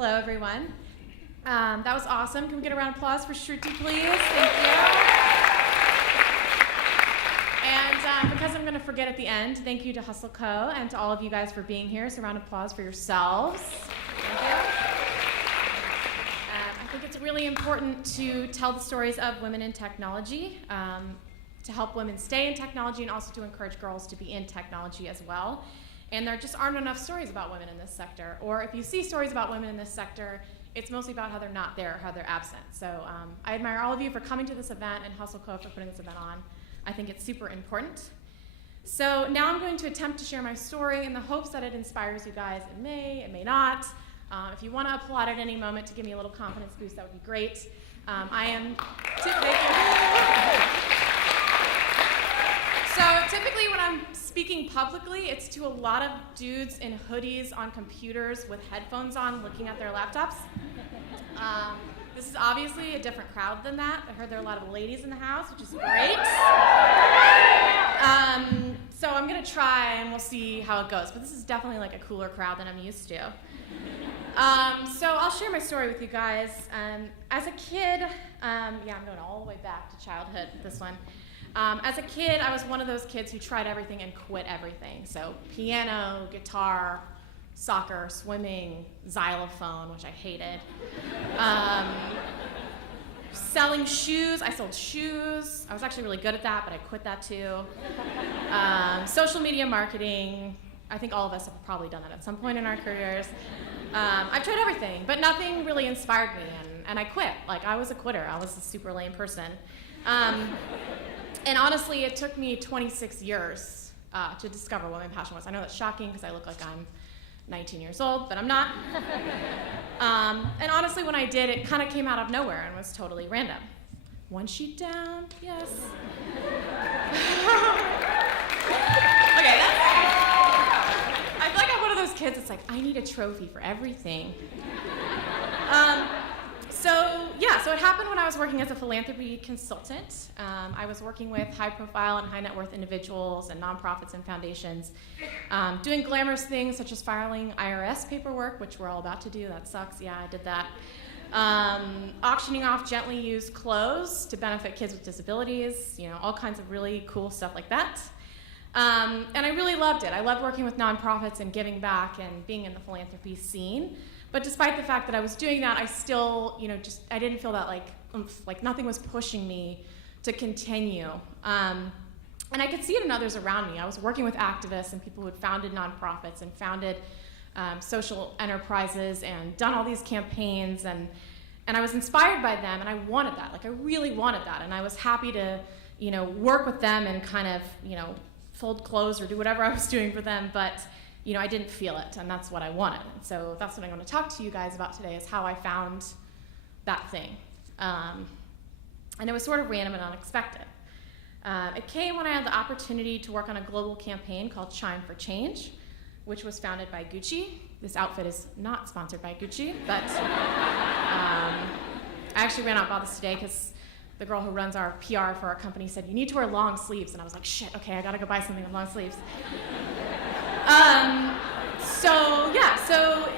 Hello, everyone. That was awesome. Can we get a round of applause for Shruti, please? Thank you. And because I'm going to forget at the end, thank you to Hustle Co. and to all of you guys for being here. So a round of applause for yourselves. Thank you. I think it's really important to tell the stories of women in technology, to help women stay in technology and also to encourage girls to be in technology as well. And there just aren't enough stories about women in this sector. Or if you see stories about women in this sector, it's mostly about how they're not there or how they're absent. So I admire all of you for coming to this event and Hustle Co. for putting this event on. I think it's super important. So now I'm going to attempt to share my story in the hopes that it inspires you guys. It may not. If you want to applaud at any moment to give me a little confidence boost, that would be great. So typically when I'm speaking publicly, it's to a lot of dudes in hoodies on computers with headphones on looking at their laptops. This is obviously a different crowd than that. I heard there are a lot of ladies in the house, which is great. So I'm going to try and we'll see how it goes. But this is definitely like a cooler crowd than I'm used to. So I'll share my story with you guys. As a kid, I'm going all the way back to childhood with this one. As a kid, I was one of those kids who tried everything and quit everything. So piano, guitar, soccer, swimming, xylophone, which I hated. Selling shoes, I sold shoes. I was actually really good at that, but I quit that too. Social media marketing, I think all of us have probably done that at some point in our careers. I've tried everything, but nothing really inspired me, and I quit. Like, I was a quitter. I was a super lame person. And honestly, it took me 26 years to discover what my passion was. I know that's shocking because I look like I'm 19 years old, but I'm not. And honestly, when I did, it kind of came out of nowhere and was totally random. One sheet down, yes. Okay, I feel like I'm one of those kids that's like, I need a trophy for everything. So it happened when I was working as a philanthropy consultant. I was working with high-profile and high-net-worth individuals and nonprofits and foundations, doing glamorous things such as filing IRS paperwork, which we're all about to do. That sucks. Yeah, I did that. Auctioning off gently used clothes to benefit kids with disabilities, all kinds of really cool stuff like that. And I really loved it. I loved working with nonprofits and giving back and being in the philanthropy scene. But despite the fact that I was doing that, I still, I didn't feel that like nothing was pushing me to continue. And I could see it in others around me. I was working with activists and people who had founded nonprofits and founded social enterprises and done all these campaigns, and I was inspired by them, and I wanted that. Like, I really wanted that, and I was happy to, work with them and kind of, fold clothes or do whatever I was doing for them, but I didn't feel it, and that's what I wanted. And so that's what I'm going to talk to you guys about today, is how I found that thing. And it was sort of random and unexpected. It came when I had the opportunity to work on a global campaign called Chime for Change, which was founded by Gucci. This outfit is not sponsored by Gucci, but I actually ran out and bought this today because the girl who runs our PR for our company said, you need to wear long sleeves. And I was like, shit, okay, I gotta go buy something with long sleeves. So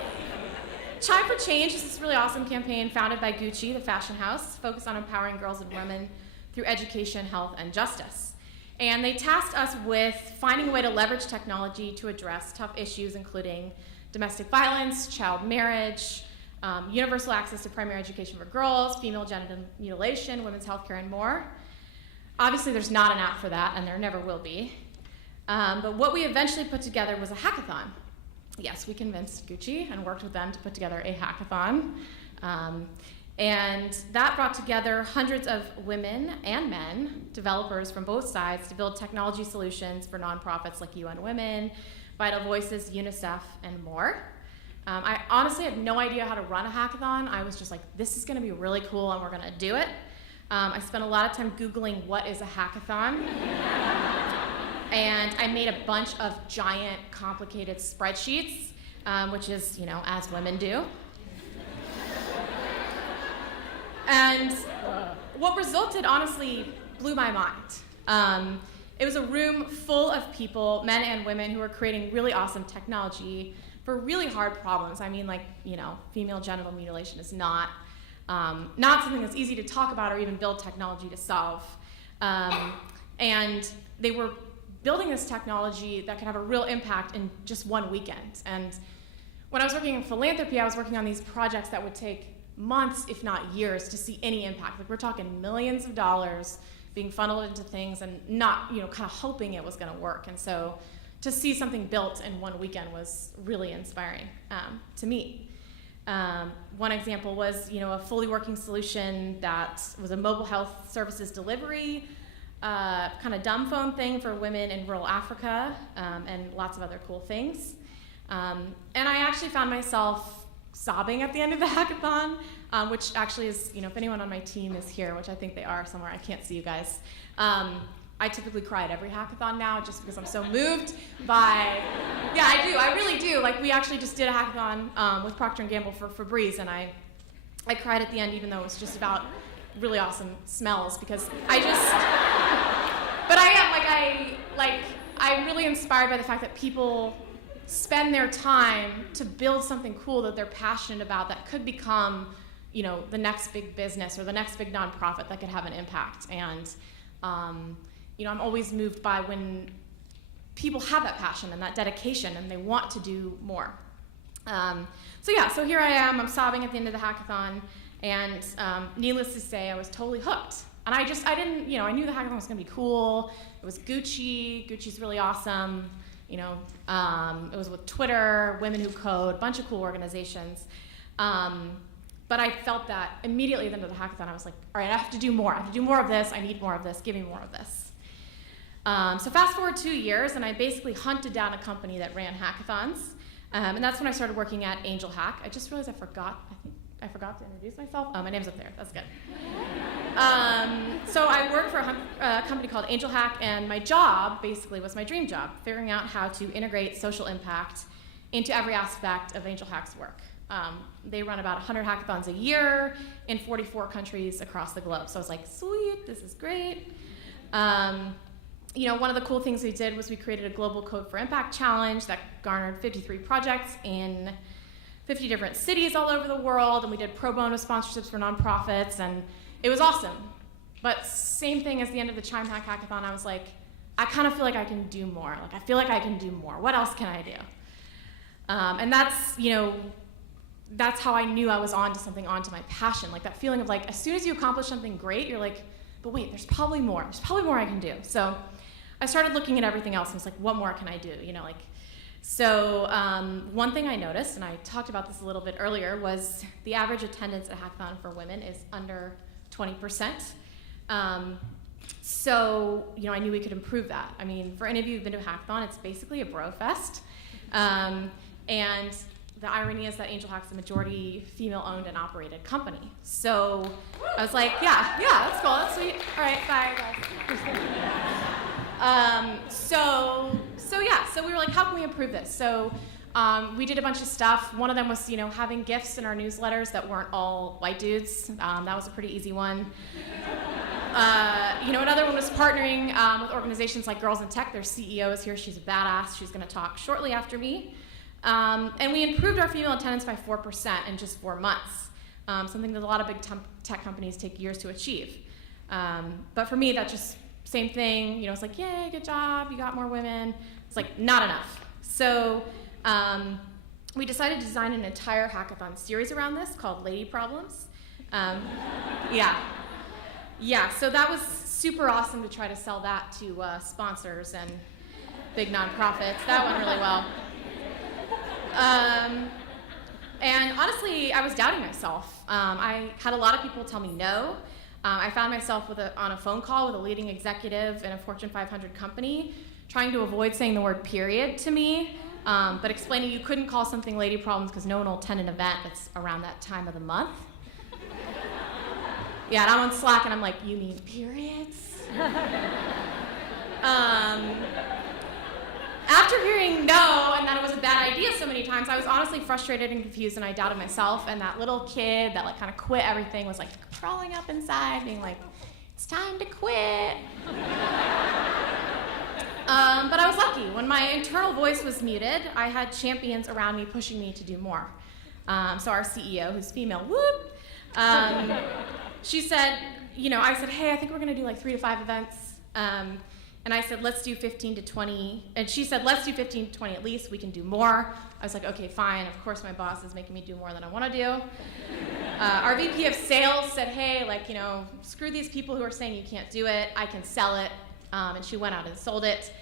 Chime for Change is this really awesome campaign founded by Gucci, the fashion house, focused on empowering girls and women through education, health, and justice. And they tasked us with finding a way to leverage technology to address tough issues, including domestic violence, child marriage, universal access to primary education for girls, female genital mutilation, women's health care, and more. Obviously, there's not an app for that, and there never will be. But what we eventually put together was a hackathon. Yes, we convinced Gucci and worked with them to put together a hackathon. And that brought together hundreds of women and men, developers from both sides, to build technology solutions for nonprofits like UN Women, Vital Voices, UNICEF, and more. I honestly had no idea how to run a hackathon. I was just like, this is gonna be really cool and we're gonna do it. I spent a lot of time Googling what is a hackathon. And I made a bunch of giant, complicated spreadsheets, which is, as women do. And what resulted, honestly, blew my mind. It was a room full of people, men and women, who were creating really awesome technology for really hard problems. I mean, like, female genital mutilation is not something that's easy to talk about or even build technology to solve. And they were building this technology that could have a real impact in just one weekend. And when I was working in philanthropy, I was working on these projects that would take months, if not years, to see any impact. Like, we're talking millions of dollars being funneled into things and not, kind of hoping it was going to work. And so to see something built in one weekend was really inspiring to me. One example was, a fully working solution that was a mobile health services delivery, kind of dumb phone thing for women in rural Africa, and lots of other cool things. And I actually found myself sobbing at the end of the hackathon, which actually is, if anyone on my team is here, which I think they are somewhere, I can't see you guys. I typically cry at every hackathon now just because I'm so moved by, yeah, I do, I really do. Like, we actually just did a hackathon with Procter & Gamble for Febreze, and I cried at the end, even though it was just about really awesome smells, because but I'm really inspired by the fact that people spend their time to build something cool that they're passionate about that could become, the next big business or the next big nonprofit that could have an impact. And, I'm always moved by when people have that passion and that dedication and they want to do more. So here I am, I'm sobbing at the end of the hackathon, and needless to say, I was totally hooked. And I didn't, I knew the hackathon was gonna be cool. It was Gucci's really awesome. It was with Twitter, Women Who Code, a bunch of cool organizations. But I felt that immediately at the end of the hackathon, I was like, all right, I have to do more. I have to do more of this. I need more of this. Give me more of this. So fast forward 2 years, and I basically hunted down a company that ran hackathons. And that's when I started working at Angel Hack. I just realized I forgot to introduce myself. Oh, my name's up there. That's good. So I worked for a company called Angel Hack, and my job basically was my dream job, figuring out how to integrate social impact into every aspect of Angel Hack's work. They run about 100 hackathons a year in 44 countries across the globe. So I was like, sweet, this is great. One of the cool things we did was we created a global Code for Impact challenge that garnered 53 projects in 50 different cities all over the world, and we did pro bono sponsorships for nonprofits, and it was awesome. But same thing as the end of the Chime Hack Hackathon, I was like, I kind of feel like I can do more. Like, I feel like I can do more. What else can I do? And that's how I knew I was onto something, onto my passion. Like, that feeling of like, as soon as you accomplish something great, you're like, but wait, there's probably more. There's probably more I can do. So I started looking at everything else and was like, what more can I do? So one thing I noticed, and I talked about this a little bit earlier, was the average attendance at a hackathon for women is under 20%. So I knew we could improve that. I mean, for any of you who've been to a hackathon, it's basically a bro fest. And the irony is that Angel Hack's a majority female-owned and operated company. So I was like, yeah, that's cool, that's sweet. All right, bye, guys. So we were like, how can we improve this? So we did a bunch of stuff. One of them was, having gifts in our newsletters that weren't all white dudes. That was a pretty easy one. Another one was partnering with organizations like Girls in Tech. Their CEO is here. She's a badass. She's going to talk shortly after me. And we improved our female attendance by 4% in just 4 months, something that a lot of big tech companies take years to achieve. But for me, that's just same thing. It's like, yay, good job, you got more women. It's like, not enough. So we decided to design an entire hackathon series around this called Lady Problems. So that was super awesome to try to sell that to sponsors and big nonprofits. That went really well. And honestly, I was doubting myself. I had a lot of people tell me no. I found myself on a phone call with a leading executive in a Fortune 500 company, trying to avoid saying the word period to me, but explaining you couldn't call something Lady Problems because no one will attend an event that's around that time of the month. Yeah, and I'm on Slack and I'm like, you mean periods? After hearing no and that it was a bad idea so many times, I was honestly frustrated and confused, and I doubted myself. And that little kid that kind of quit everything was crawling up inside, being like, "It's time to quit." But I was lucky. When my internal voice was muted, I had champions around me pushing me to do more. So our CEO, who's female, whoop, she said, I said, hey, I think we're going to do like 3 to 5 events. And I said, let's do 15 to 20. And she said, let's do 15 to 20 at least. We can do more. I was like, okay, fine. Of course, my boss is making me do more than I want to do. Our VP of sales said, hey, screw these people who are saying you can't do it. I can sell it. And she went out and sold it.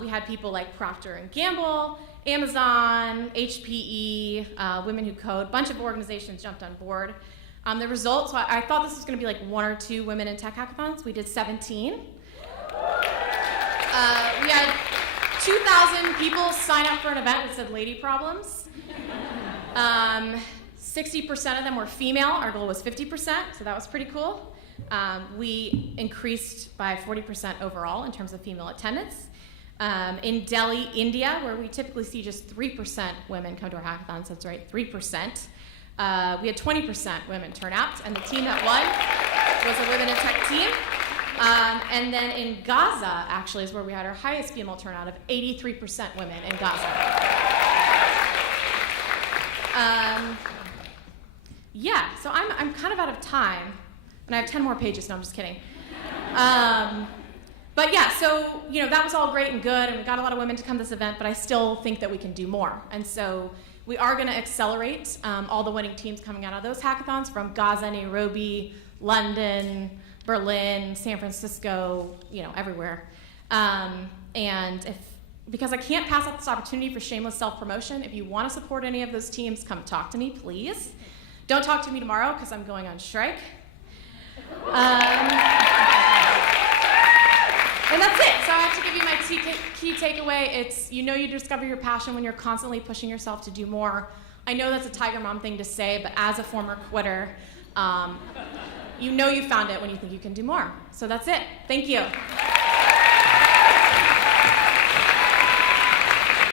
We had people like Procter & Gamble, Amazon, HPE, Women Who Code, a bunch of organizations jumped on board. The results, so I thought this was going to be like 1 or 2 women in tech hackathons. We did 17. We had 2,000 people sign up for an event that said lady problems. 60% of them were female. Our goal was 50%, so that was pretty cool. We increased by 40% overall in terms of female attendance. In Delhi, India, where we typically see just 3% women come to our hackathons, that's right, 3%. We had 20% women turn out, and the team that won was a women in tech team. And then in Gaza, actually, is where we had our highest female turnout of 83% women in Gaza. So I'm kind of out of time, and I have 10 more pages, no, I'm just kidding. But yeah, so that was all great and good, and we got a lot of women to come to this event, but I still think that we can do more. And so we are going to accelerate all the winning teams coming out of those hackathons from Gaza, Nairobi, London, Berlin, San Francisco, everywhere. Because I can't pass up this opportunity for shameless self-promotion, if you want to support any of those teams, come talk to me, please. Don't talk to me tomorrow because I'm going on strike. And that's it. So I have to give you my key takeaway. It's, you discover your passion when you're constantly pushing yourself to do more. I know that's a Tiger Mom thing to say, but as a former quitter, you found it when you think you can do more. So that's it. Thank you.